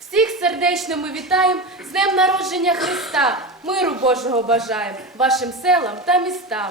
Всіх сердечно ми вітаємо з Днем народження Христа. Миру Божого бажаємо вашим селам та містам.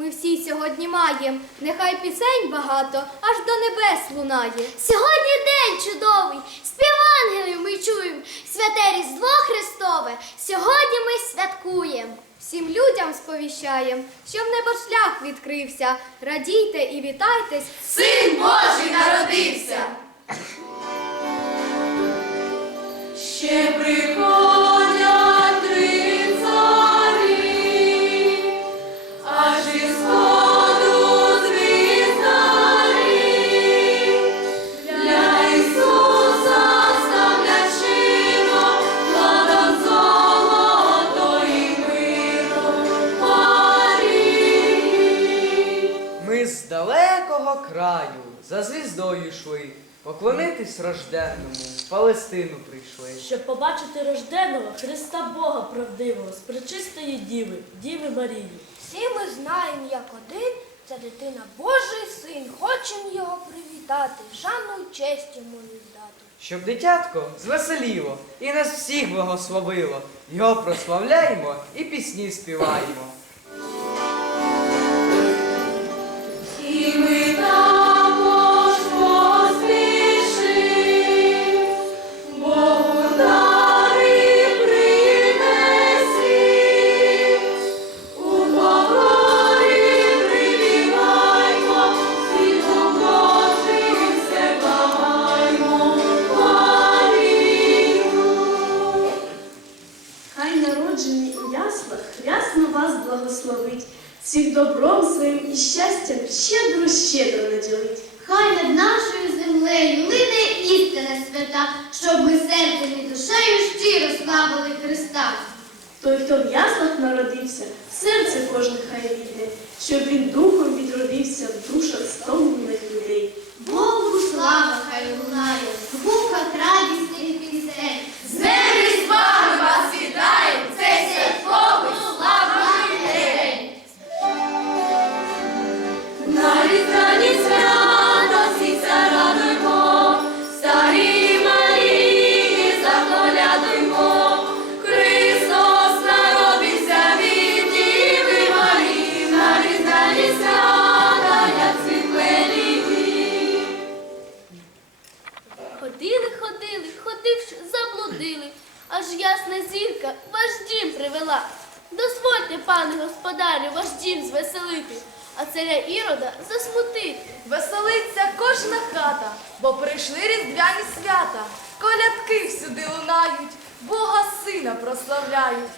ми всі сьогодні маєм, нехай пісень багато аж до небес лунає. Сьогодні день чудовий, співангелів ми чуємо, святе Різдво Христове, сьогодні ми святкуємо. Всім людям сповіщаєм, щоб небо шлях відкрився. Радійте і вітайтесь, син Божий народився. Раю, за звіздою йшли, поклонитись рожденному, в Палестину прийшли. Щоб побачити рожденого Христа Бога правдивого з пречистої Діви, Діви Марії. Всі ми знаємо, як один це дитина Божий син. Хочемо його привітати, шану й честь йому віддати. Щоб дитятко звеселіло і нас всіх благословило. Його прославляємо і пісні співаємо. Славили Христа. Той, хто в яслах народився, серце кожне хай війде, щоб він духом відродився в душах стомлених людей. Богу слава хай лунає, в вухах радісних пісень. З Днем Різдва вас вітаємо! Це святковий славний день! На різдвяні ясна зірка ваш дім привела. Дозвольте, пане господарю, ваш дім звеселити, а царя Ірода засмутити. Веселиться кожна хата, бо прийшли різдвяні свята. Колядки всюди лунають, Бога сина прославляють.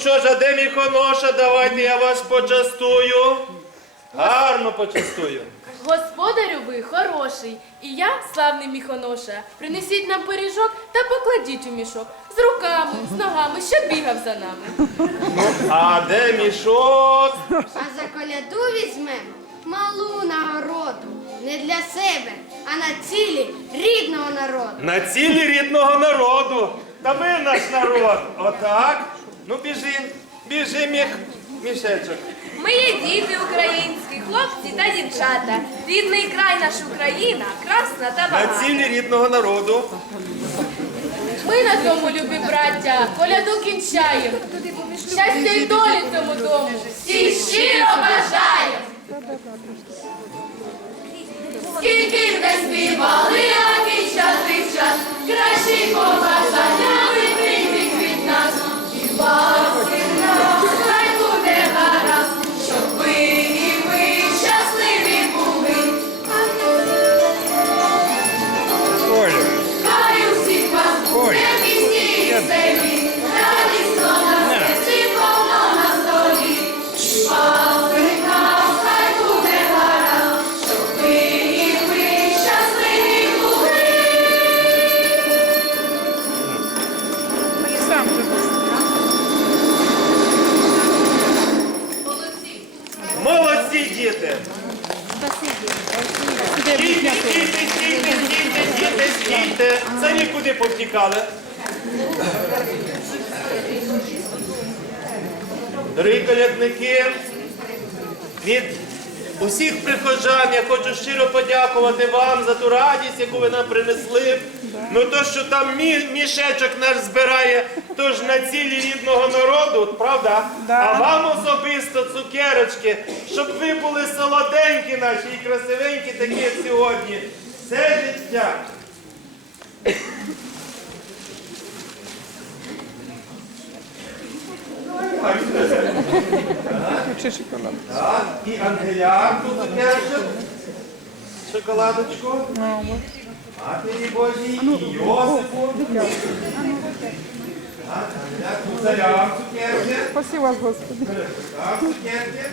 Що ж, а де міхоноша? Давайте я вас почастую. Гарно почастую. Господарю ви хороший, і я, славний міхоноша, принесіть нам пиріжок та покладіть у мішок з руками, з ногами, щоб бігав за нами. А де мішок? А за коляду візьмемо малу нагороду. Не для себе, а на цілі рідного народу. На цілі рідного народу. Та ми наш народ. Отак. Ну біжи, біжи, міх, мішечок. Ми є діти українські, хлопці та дівчата. Рідний край наш Україна, красна та На багата. цілі рідного народу. Ми на тому, любі браття, коляду кінчаємо. Щастя й долі цьому дому. Всі щиро бажаємо. Скільки не співали, а кінчати час, кращі побажання Колядники, від усіх прихожан я хочу щиро подякувати вам за ту радість, яку ви нам принесли. Ну то, що там мі- мішечок наш збирає, то ж на цілі рідного народу, правда? А вам особисто цукерочки, щоб ви були солоденькі наші і красивенькі, такі як сьогодні. Все життя. Ще шоколад. Так, і Ангелярку цукерчик. Шоколадочку. Матері Божій, і Йосипу. Так, Ангелярку царям цукерки. Спасибо Господи. Так, цукерки.